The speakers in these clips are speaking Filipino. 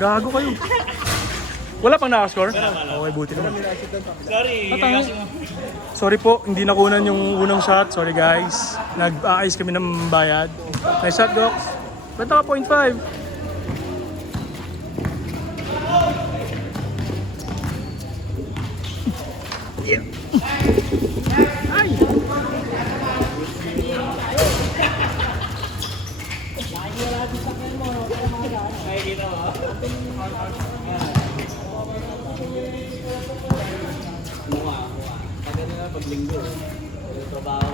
Gago kayo. Wala pang nakascore? Okay, buti naman. Sorry. Sorry po, hindi nakunan yung unang shot. Sorry guys. Nag-aayos kami ng bayad. Nice shot, Gox. Benta ka 0.5. Ay! Nakikita mo? Mukha. Tagal na paglinggo. Yung trabaho.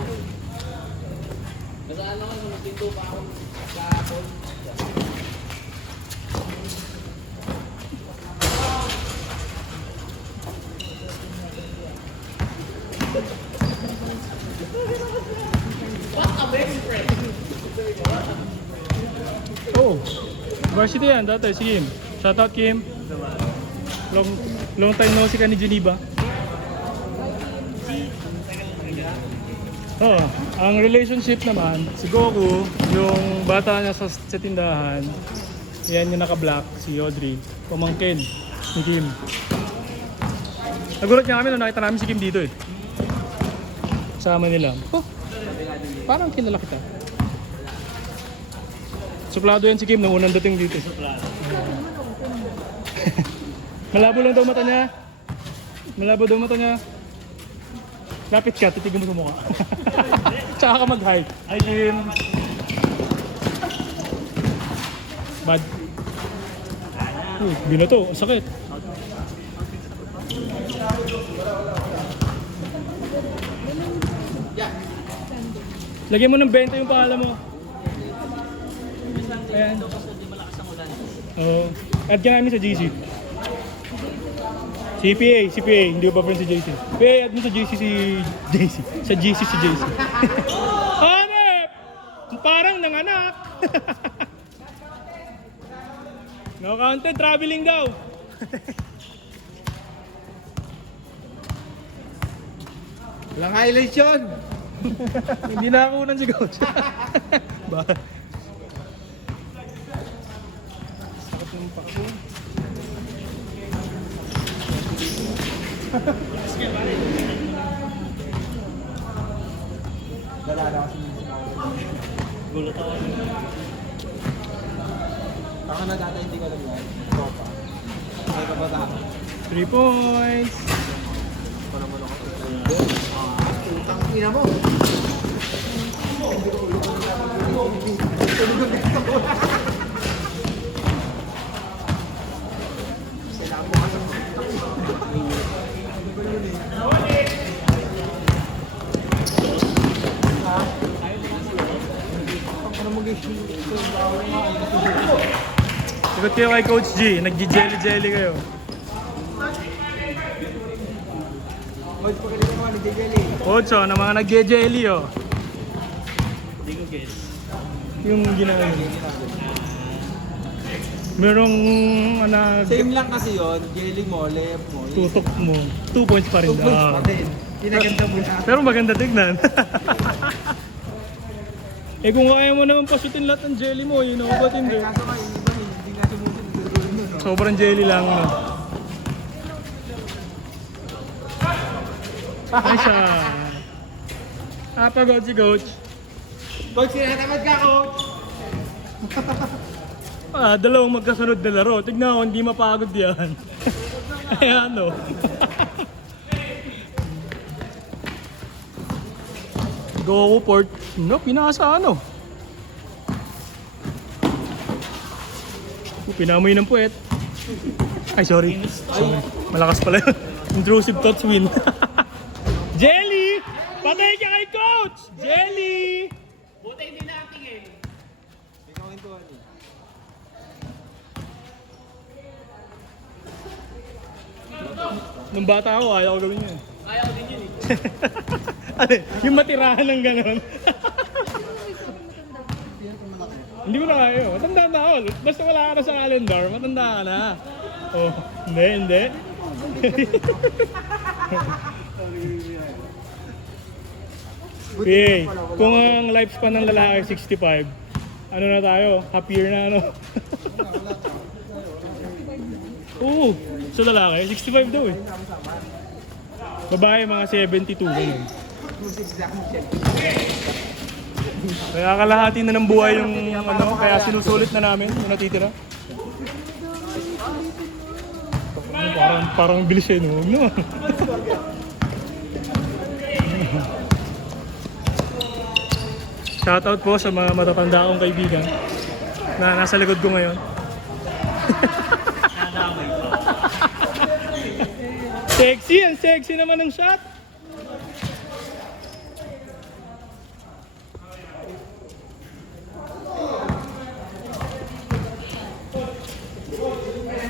Basta ano, magtindo pa ako kahapon. Oh, varsity yan dati, si Kim. Shoutout Kim. Long time no see ka ni Geneva. Oh, ang relationship naman, si Goku, yung bata niya sa tindahan, yan yung naka-black, si Audrey, pamangkin ni Kim. Nagulat niya kami nung nakita namin si Kim dito eh. Kasama nila. Oh, parang kilala kita. Suplado yan si Kim nung unang dating dito. Suplado. Malabo lang daw mata niya. Malabo daw mata niya. Lapit ka, titignan mo sa mukha. Tsaka ka mag-hi. Hi, Kim. Bad. Uy, binato. Ang sakit. Lagyan mo ng 20 yung pangalan mo. Ayan. Oo. Add ka namin sa GC. CPA. Hindi ko pa friend si JC. Add mo sa GC si JC. Sa GC si JC. Hanep! Parang nanganak. No counted, traveling daw. Walang highlights yun! Hindi na ako unang si Coach. Ba? Sakit ng pakso. Wala na kasi Gulo to. baka na dati hindi ko alam yan. Tropa. May kabata. 3 points. Ako naman ako. Utang ina mo! Sagot kayo kay Coach G, nag-jelly kayo. Coach, pagkali mo, nag-jelly. Coach, oh, na mga nag-jelly, oh. Hindi ko guess. Yung ginagawa. Merong, Same lang kasi yun. Jelly mo, layup mo. tutok mo. 2 points pa rin 2 points daw. pa din. Kinaganda mo na. Pero maganda tignan. Eh kung kaya mo naman pasutin lahat ng jelly mo, yun ako ba't hindi? Kaso nga, yung iba hindi nga sumusunod yun. No? Sobrang jelly lang, no? Ay siya. Pagod si Coach. Coach, sinatamad ka, Coach! Dalawang magkasunod na laro. Tignan ko, hindi mapagod yan. Ayan, no? Goku port. No, pinasa ano? Pinamoy ng puwet. Ay, sorry. Malakas pala yun. Intrusive touch win. Jelly! Patay ka kay Coach! Jelly! Buti hindi nating eh. Ikaw yung tuwan eh. Nung bata ako, ayaw ko gawin yun. Kaya ko din yun eh. Ano, yung matirahan ng gano'n. Hindi ko na kaya. Matanda na ako. Basta wala ka na sa calendar, matanda ka na. Oh, hindi. Okay, kung ang lifespan ng lalaki 65, ano na tayo? Happier na ano? Oo, sa lalaki, 65 daw eh. Babae, mga 72. Ganun. Kaya kalahati na ng buhay yung ano, kaya sinusulit na namin yung natitira. Parang bilis eh, no? No. Shoutout po sa mga matatanda kong kaibigan na nasa likod ko ngayon. Nadamay pa. Sexy, ang sexy naman ng shot.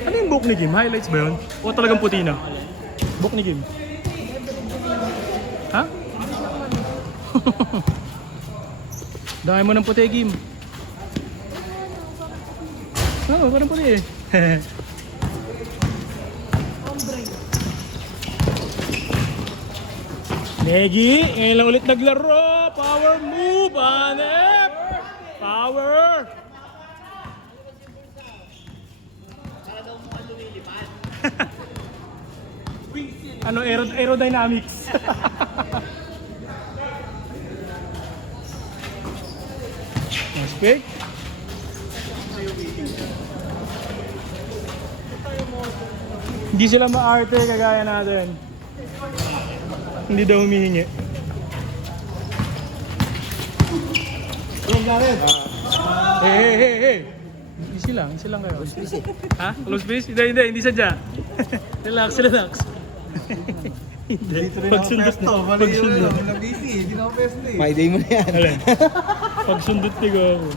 Ano yung book ni Kim? Highlights ba yun? O talagang puti na? Book ni Kim? Ha? Dami mo ng puti, Kim. Oo, parang puti eh. Negi, ngayon lang ulit naglaro. Power move, Hanep! Power! Ano, aerodynamics? Nice pick. Hindi sila maarte kagaya natin. Hindi daw humihingi. Hey. Easy lang kayo. Close space eh. Ha? Close space? Hindi sadya. Relax. Hindi. Pagsundot na. Pagsundot. My day mo na yan. Alin? Pagsundot ni ko ako.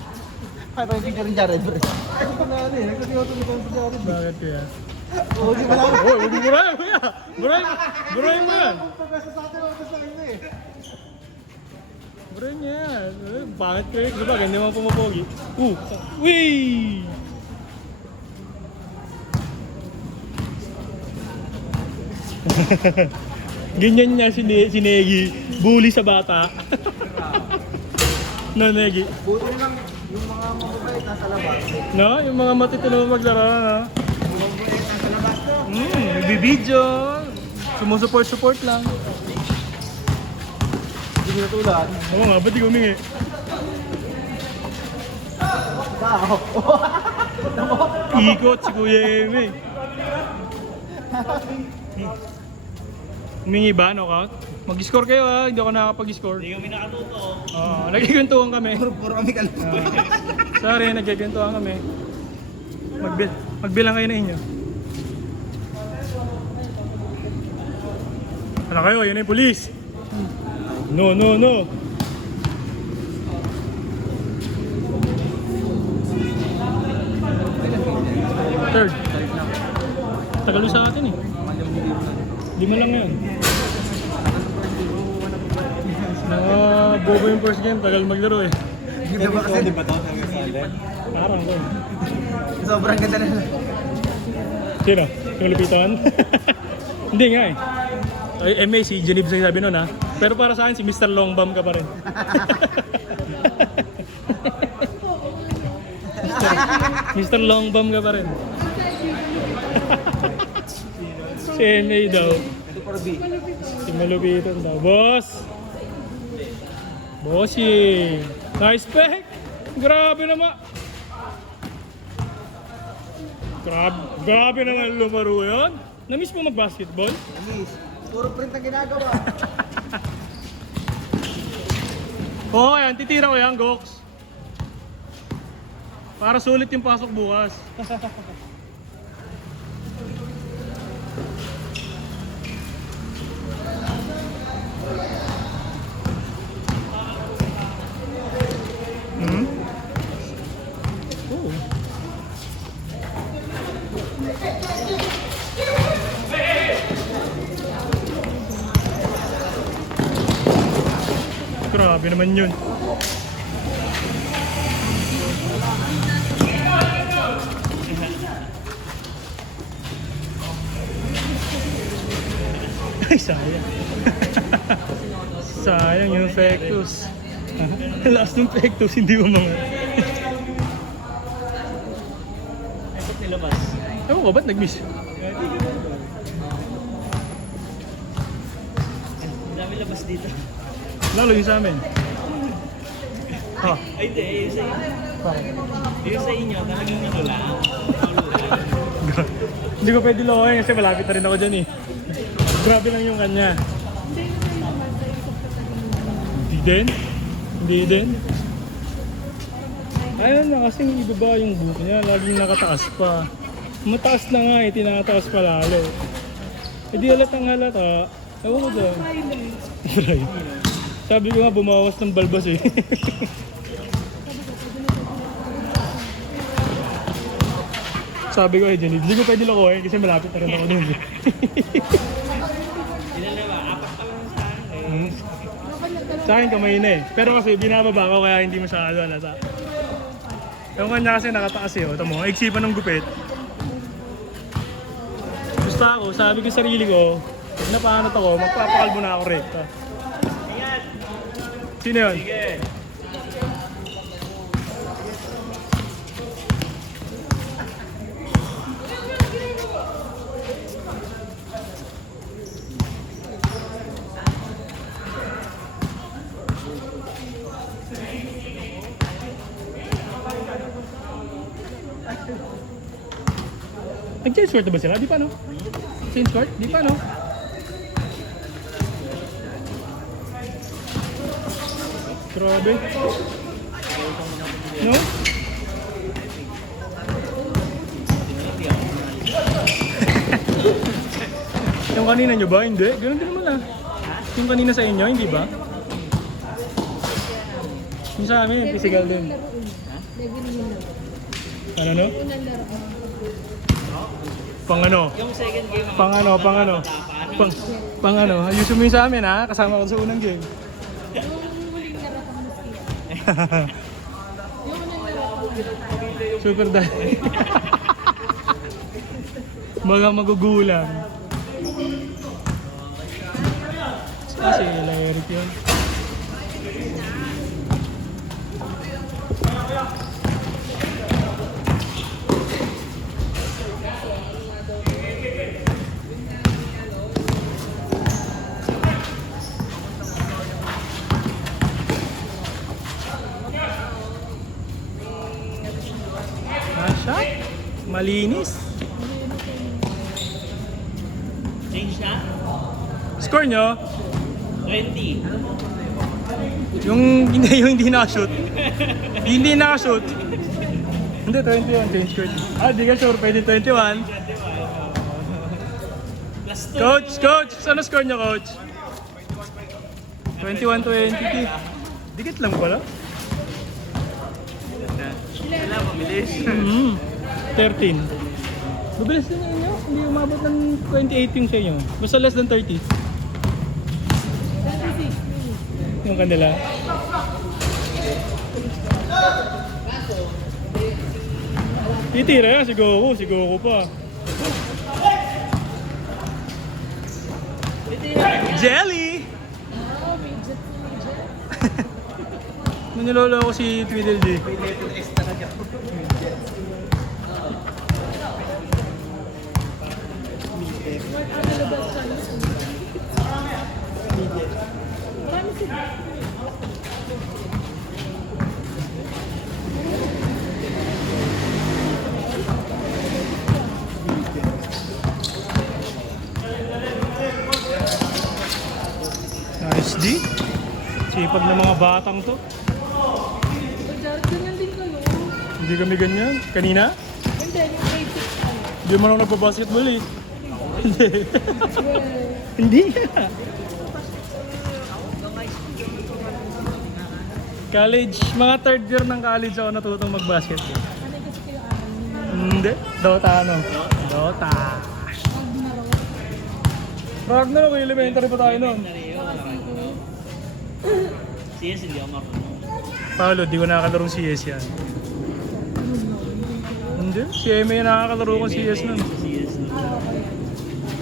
Ay, pwede ka rin Jared, bro. Ay, pa na eh. Nagkatiyoto si Jared. Bakit kaya? Oo, di ba lang? Oh, hindi buray mo yan. Buray mo yan. Pagkasa sa atin, ako sa akin eh. Buray niya yan. Bakit kayo? Diba, ganda mga pumapogi. Wee! Ganyan niya si Negi. Bully sa bata. No, Negi. Buti lang yung mga mababait nasa labas. No? Yung mga matitino maglaro, no? Mga mababait nasa labas to. Nagbibideo. Support lang. Hindi ko natulad. Oo nga, ba't di humingi? Tao. Ikot si Kuya Eme. Humingi ba, knockout? Mag-score kayo ha, hindi ako nakakapag-score. Hindi kami nakatuto. Oo, nagkikintuhan kami. Puro kami kalma. Sorry, nagkikintuhan kami. Magbilang kayo na inyo. Ano kayo, yun na yung police. No. Third. Tagal sa atin eh. 5 lang yan. Bobo yung first game, tagal maglaro eh. Hindi ba kasi? Di ba ito? Hanggang Sunday? Parang ko. Sobrang ganda na. Sino? Yung lupitan? Hindi nga eh. Ay, MA si Genib sa sabi nun ha. Pero para sa akin si Mr. Longbam ka pa rin. Mr. Longbam ka pa rin. Si MA daw. Si Malupitan daw. Boss! Bossy! Nice pick! Grabe naman! Grabe naman lumaro yun. Na-miss mo mag-basketball? Anis. Puro print ang ginagawa. Oo, yan. Titira ko yan, Gox. Para sulit yung pasok bukas. Oh. Grabe naman yun. Ay, sayang. Sayang yung Pectus. Last ng Pectus, hindi mo mga... Ay, ba't nilabas? Ewan ko, ba't nag-miss? labas dito. Lalo yung sa amin. Ha? Ay, hindi. Yung sa inyo. Bakit? Yung sa inyo, talagang ano lang. Hindi ko pwede lokohin kasi malapit na rin ako dyan eh. Grabe lang yung kanya. Hindi din? Hindi din? Ayun na kasi ibaba yung buhok niya, laging nakataas pa. Mataas na nga eh, tinataas pa lalo. E di halatang halata. Ewan ko dyan. Right. Sabi ko nga bumawas ng balbas eh. Sabi ko eh, Jenny, hindi ko pwede lokohin kasi malapit na rin ako dun eh. Ilan na ba? Apat pa lang sa akin. Sa akin kamay na eh. Pero kasi binababa ko kaya hindi masyado halata. Yung kanya kasi nakataas eh. Ito mo, iksi pa ng gupit. Gusto ako, sabi ko sa sarili ko, pag napahanot ako, magpapakalbo na ako rekta. Ayan. Sino yun? Sige. Nag-change court na ba sila? Di pa no? Change court? Di pa no? Grabe. No? Yung kanina nyo ba? Hindi. Ganun din naman ah. Yung kanina sa inyo, hindi ba? Yung sa amin, physical din. Ano no? Pang ano? Yung second game ako. Pang ano? Pang ano? Pang ano? Ayusin mo yun sa amin ha? Kasama ko sa unang game. Super dahil. Mga magugulang. Kasi Eric yun. Masya? Malinis. Change na? Score nyo? 20. Yung hindi nakashoot. Hindi nakashoot. Hindi, 21. Change court. Ah, di ka sure. Pwede 21. Plus 2. Coach! Ano score nyo, coach? 21-20. Dikit lang pala. Wala, mabilis. 13. Mabilis din yun nyo. Hindi umabot ng 28 yung sa inyo. Basta less than 30. Yung kanila. Titira yan, si Goku. Si Goku pa. Jelly! Nanilolo ko si Tweedledee. Nice D. Sipag ng mga batang to. Ganyan din kayo. Hindi kami ganyan. Kanina? Hindi, yung grade 6 ano. Hindi man ako nagbabasketball eh. Hindi. Hindi nga. College, mga third year ng college ako natutong mag-basketball. Ano kasi kayo aral niyo? Hindi. Dota ano? Dota. Ragnarok, elementary pa tayo nun. CS hindi ako marunong. Paolo, di ko nakakalaro CS yan. Hindi. Si Eme yung nakakalaro ko CS nun. CS.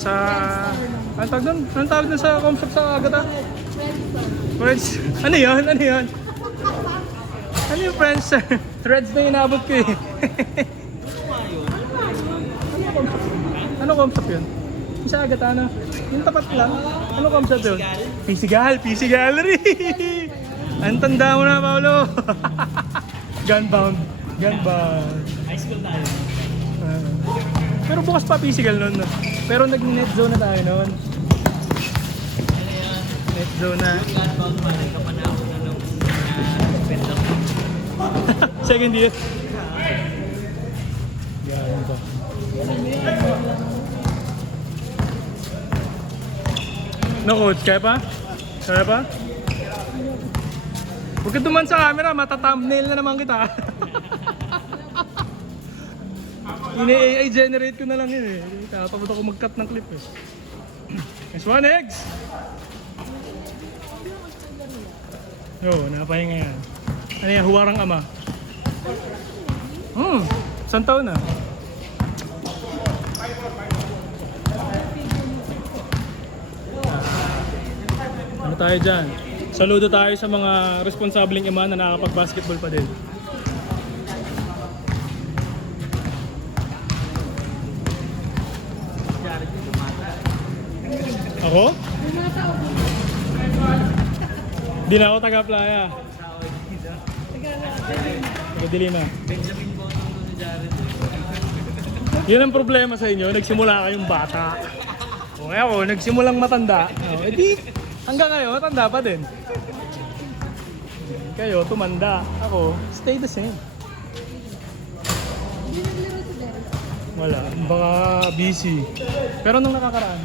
Sa... Anong tawag nun? Anong tawag nun sa comshop sa Agata? Friends. Ano yun? Ano yun? Ano yung friends? Threads na inabot ko eh. Ano comshop yun? Yung sa Agatana. Yung tapat lang. Ano kam sa doon? PC Gallery! Ang tanda mo na, Paolo! Gunbound. High school tayo. Pero bukas pa physical nun. No? Pero nag-net zone na tayo noon. Net zone na. Gunbound pa rin kapanahon na nung defender. Second year. Yan ba? No coach, kaya pa? Kaya pa? Huwag ka duman sa camera, mata-thumbnail na naman kita. Ini-AI generate ko na lang yun eh. Tapos ako mag-cut ng clip eh. Nice one, eggs! Yo, napahinga yan. Ano yan, huwarang ama. Isang taon na. Ano tayo dyan? Saludo tayo sa mga responsableng ima na nakakapag-basketball pa din. Ako? Di na ako taga-playa. Taga-Dilima. Benjamin Bottom doon ni Jared. Yun ang problema sa inyo, nagsimula kayong bata. O kaya ako, nagsimulang matanda. O, edi, hanggang ngayon, matanda pa din. Kayo, tumanda. Ako, stay the same. Hindi naglaro si Derek. Wala, baka busy. Pero nung nakakaraan,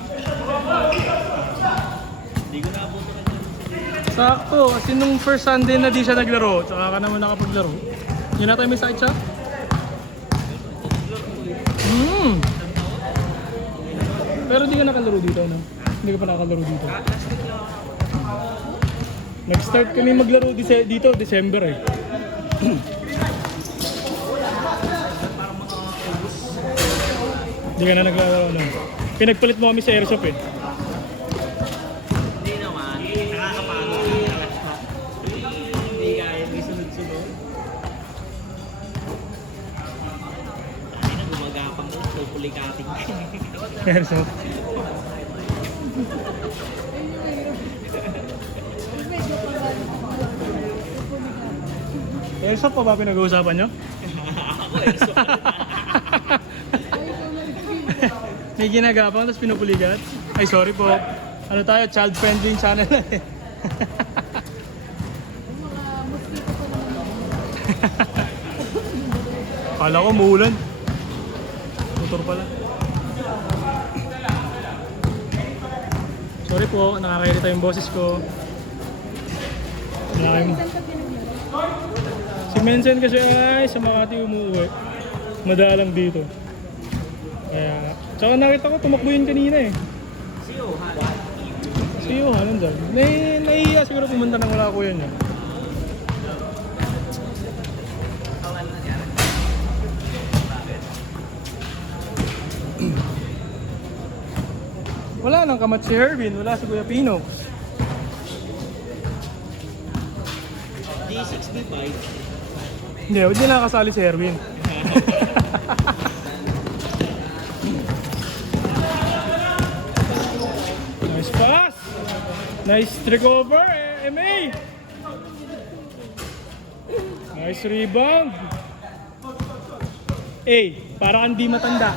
Hindi ko naabuto na doon. sakto. Kasi nung first Sunday na di siya naglaro, tsaka ka naman nakapaglaro. Yun na tayo may sakit siya? Pero di ka nakalaro dito, no? Hindi ka pa nakalaro dito. Nag-start kami maglaro dito, December eh. Hindi ka na naglalaro na. Pinagpalit mo kami sa airshop eh. Hindi naman. Nakakapagod yung lahat. Hindi kaya may sunod-sunod. Ay na gumagapang ko. Pupulikating. Airshop. Medyo pagod. Airshop pa ba pinag-uusapan nyo? Ako eh. So, May ginagapang tapos pinupuligat? Ay sorry po. Ano tayo? Child friendly channel na eh. Mga mosquito ko naman. Kala ko muulan. Motor pala. Sorry po, nakakairita yung boses ko. Maraming... Saan ka pinaglaro? Si Mensen kasi ay sa Makati umuwi. Madalang dito. Kaya... Tsaka nakita ko tumakbo yun kanina eh. Si Johan nandun. Nahihiya siguro pumunta nang wala ko yun eh. Wala nang kamat si Hervin, wala si Kuya Pino. D65. Hindi nakasali si Hervin. Nice pass! Nice trick over, MA! Nice rebound! Para kang di matanda.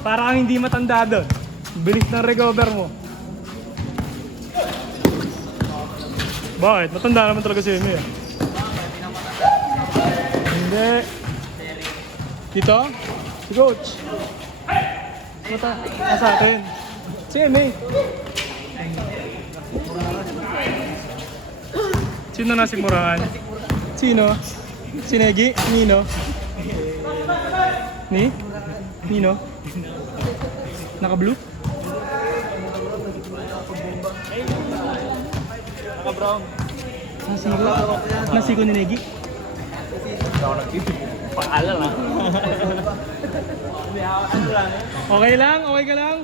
Para kang hindi matanda doon. Bilis ng recover mo. Bakit? Matanda naman talaga si MA. Hindi. Dito? Si Coach. Nasa atin. Si MA. Sino nasigmurahan? Sino? Si Negi? Nino? Nino? Naka-blue? Naka-brown. Nasiko ni Negi? Paalala lang. Okay lang? Okay ka lang?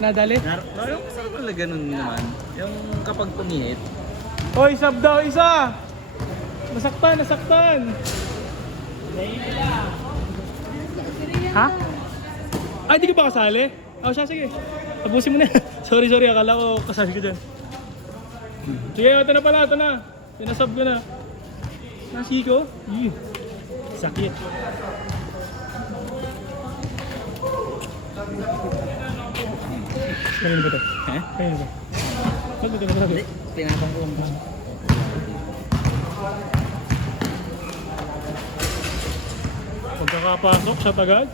Nadali? Yung masarap pala ganun naman. Yung kapag puminit. Hoy, sub daw isa! Nasaktan! Ha? Ay, di ka ba kasali? Oh, siya, sige. Tapusin mo na. sorry, akala ko kasali ka dyan. Sige, ito na pala, ito na. Pinasab ko na. Nasiko? Sakit. Kanina ba ito? Ha? Kanina ba? Ba't ito na Hindi, tinatang ko lang. Pagkakapasok siya tagad.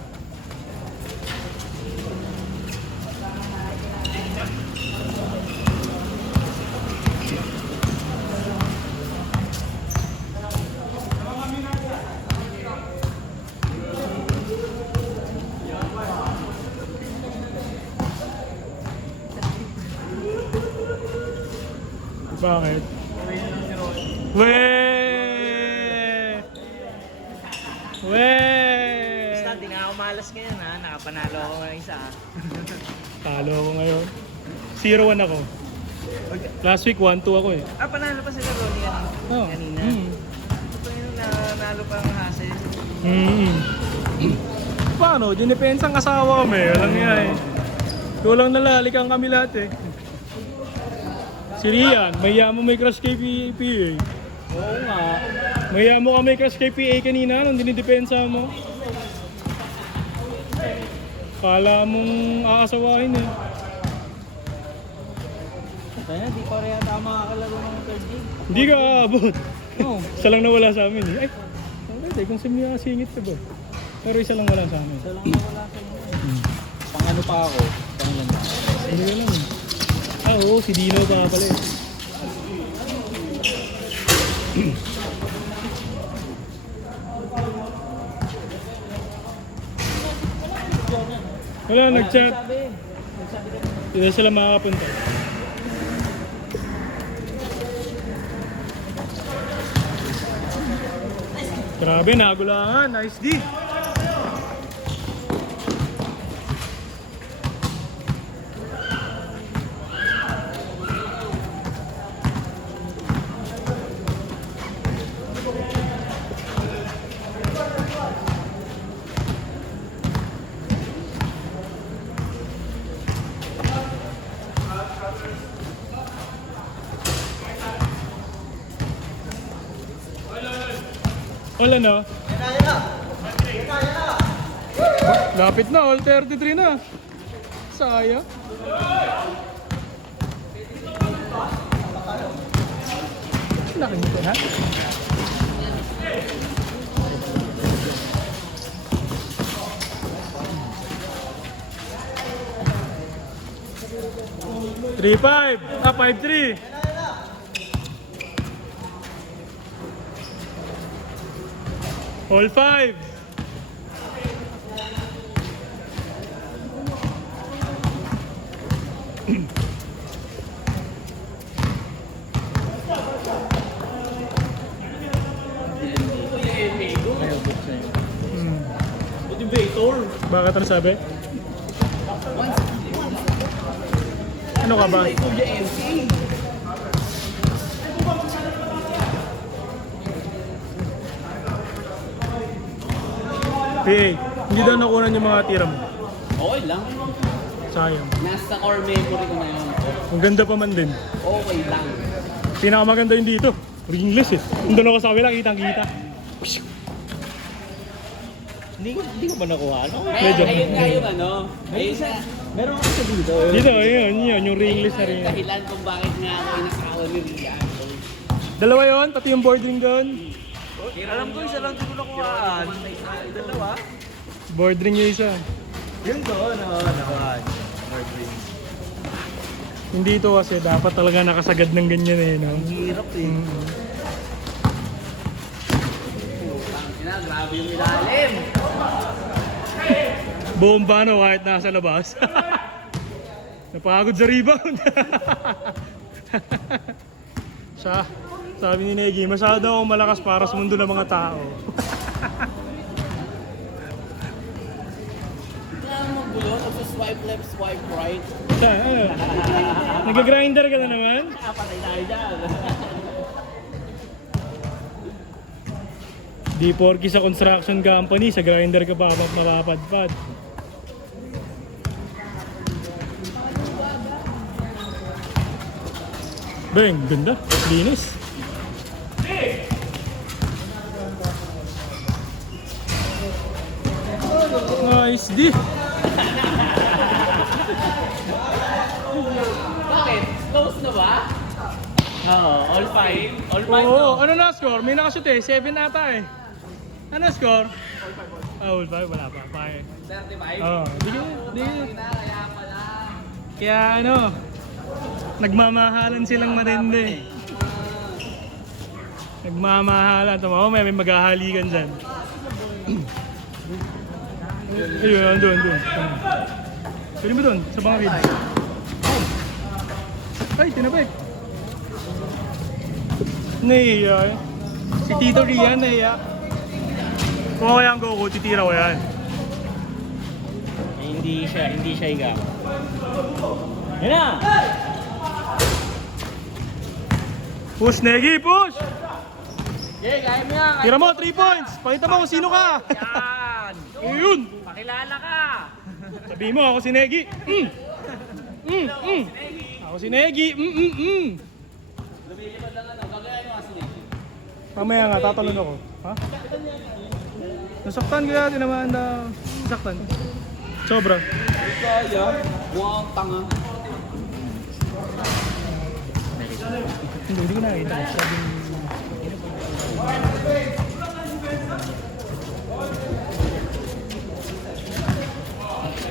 Bakit? Weh! Weh! Basta, di na ako malas ngayon ha. Nakapanalo ako ng isa ha. Talo ako ngayon. 0-1 ako. Last week 1-2 ako eh. Ah, panalo pa sila Ronnie kanina. Oh. Kanina. Mm. Ito yung nanalo pa ang hassle. Paano? Dinipensang asawa kami. Walang nga eh. Kulang nalalikan kami lahat eh. Si Rian, maya mo may crush kay PA. Oo nga. Maya mo kami crush kay PA kanina nung dinidepensa mo. Kala mong aasawahin eh. Kaya di pa rin yata makakalaro ng third game. Hindi ka aabot. Oo. Isa lang nawala sa amin eh. Ay, okay, kung singit ka ba? Pero isa lang wala sa amin. Isa lang nawala sa mga. Pang ano pa ako? Pang lang ba? Hindi ka lang. Ah, oo, si Dino pa nga pala eh. Wala, nag-chat. Hindi sila makakapunta. Grabe, nagulangan. Nice D. Wala na. Lapit na, all 33 na. Sayang. Laki nito ha? Three five, 5-3. All 5. Motivator. Bakit ano sabi? Ano ka ba? Hey, hindi daw nakunan yung mga tira mo. Okay lang. Sayang. Nasa core memory ko na yun. Ang ganda pa man din. Okay lang. Pinakamaganda yung dito. Ringless eh. Kung doon ako sa kabila, kitang-kita. Hindi ko ba nakuha? No? Medyo. Ayun nga yung ano. Ayun na. Meron ako sa dito. Dito, yun, yung ringless na rin. Dahilan kung bakit nga ako inakawa ni Rian. Dalawa yun, pati yung boarding gun. Alam ko isa lang din ko nakuhaan. Dalawa. Boarding yung isa. Yung doon, nakuhaan. Hindi ito kasi dapat talaga nakasagad ng ganyan eh, no? Hirap eh. Grabe yung ilalim. Bomba no, kahit nasa labas. Napagod sa rebound. Sabi ni Negi, masyado akong malakas para sa mundo ng mga tao. Kailangan magulo, tapos swipe left, swipe right. Nag-grinder ka na naman? Patay tayo dyan. Di porky sa construction company, sa grinder ka pa mapapadpad. Beng, ganda. Linis. Nice D. Bakit? Close na ba? Oo, all five. All five Oo, ano na score? May nakashoot eh. 7 ata eh. Ano score? All 5. Wala pa. Pa eh. 35? Oo. Di. Kaya ano, nagmamahalan silang matindi. Nagmamahalan. Tama ko, may maghahalikan dyan. Ayun, andun. Pwede mo doon, sa bangkid. Ay, tinapay. Naiya eh. Si Tito Rian, naiya. Kung ako yung Goku, titira ko yan. Hindi siya higa. Yan na! Push, Negi, push! Okay, kaya mo yan. Tira mo, 3 points! Pakita mo kung sino ka! Yan! Ayun! Pakilala ka! Sabihin mo, ako si Negi. Ako si Negi. Lumilipad lang ano, kagaya yung asin eh. Mamaya nga, tatalon ako. Ha? Nasaktan kaya, tinamaan na... Nasaktan. Sobra. Kaya, mukhang tanga. Hindi ko nakita. Sabing...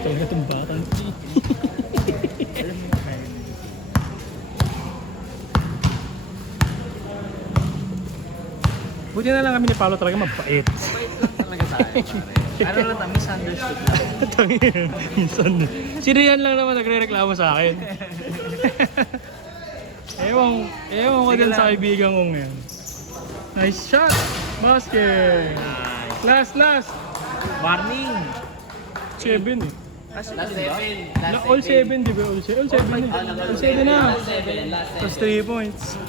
Talaga itong batang. Buti na lang kami ni Paolo talaga mabait. Talaga tayo, pare. Ano lang, misunderstood lang. Tangin, minsan. Si Rian lang naman nagre-reklamo sa akin. ewan ko din sa kaibigan kong yan. Nice shot! Basket! Last! Warning! 7 eh. Last 7. All 7 di ba? All 7 eh. All 7 na. Tapos 3 points.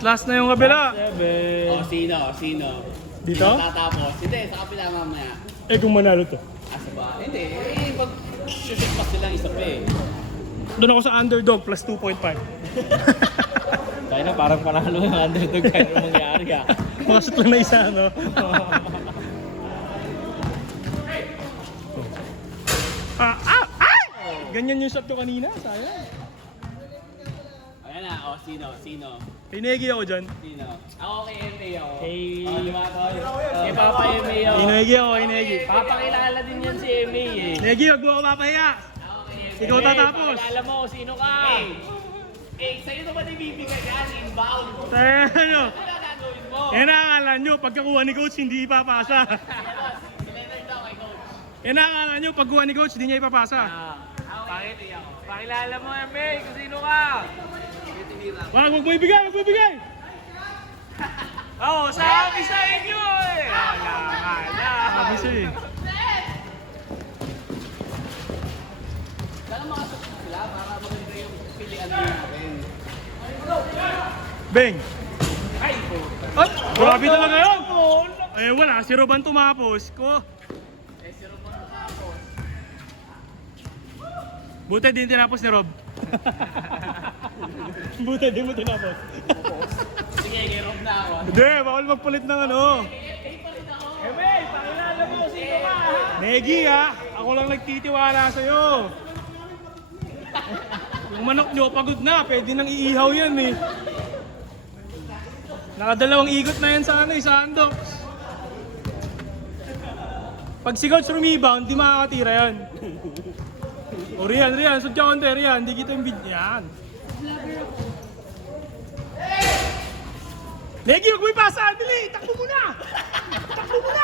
Last na yung kabila. O, sino? Dito? Tatapos. Hindi, sa kapila mamaya. Eh kung manalo to. Asa ba? Hindi, pag shoot pa silang isa pa eh. Doon ako sa underdog plus 2.5. Kaya na parang panalo yung underdog kahit anong mangyari ah. Makasot lang na isa, no? Ay! Ganyan yung shot ko kanina, sayang. Ayan na, o sino? Pinegi ako dyan. Sino? Ako kay MA ako. Kay... O, di ba tol? Kay Papa MA ako. Pinegi ako, Pinegi. Papakilala din yan si MA eh. Negi, wag mo ako papahiya. Ako kay MA. Ikaw tatapos. Pakilala mo kung sino ka. Sa'yo naman ibibigay yan, inbound. Ano? Ano gagawin mo? Yan ang akala nyo, pagkakuha ni coach, hindi ipapasa. Sinenerd daw kay coach. Yan ang akala nyo, pagkuha ni coach, hindi niya ipapasa. Pakilala mo MA kung sino ka. Wag mo ibigay, wag mo ibigay! Oo, sabi sa inyo eh. Sabi siya eh. Sana makasakit sila para maganda yung pilian natin. Beng! Ay, po. Oh, grabe talaga yun! Eh wala, si Roban tumapos ko. Si Roman tapos. Buti din tinapos ni Rob. Buti din mo tinapos. Sige, kay Rob na ako. Hindi, bawal magpalit ng ano. MA, pakilala mo kung sino ka. Negi ha, ako lang nagtitiwala sa'yo. Yung manok nyo, pagod na, pwede nang iihaw yan eh. Nakadalawang ikot na yan sa ano eh, sa undox. Pag si coach rebound, di makakatira yan. O Rian, sud ka konti, Rian, di kita yung video yan. Negi, huwag mo ipasa, dali, takbo mo na! Takbo mo na!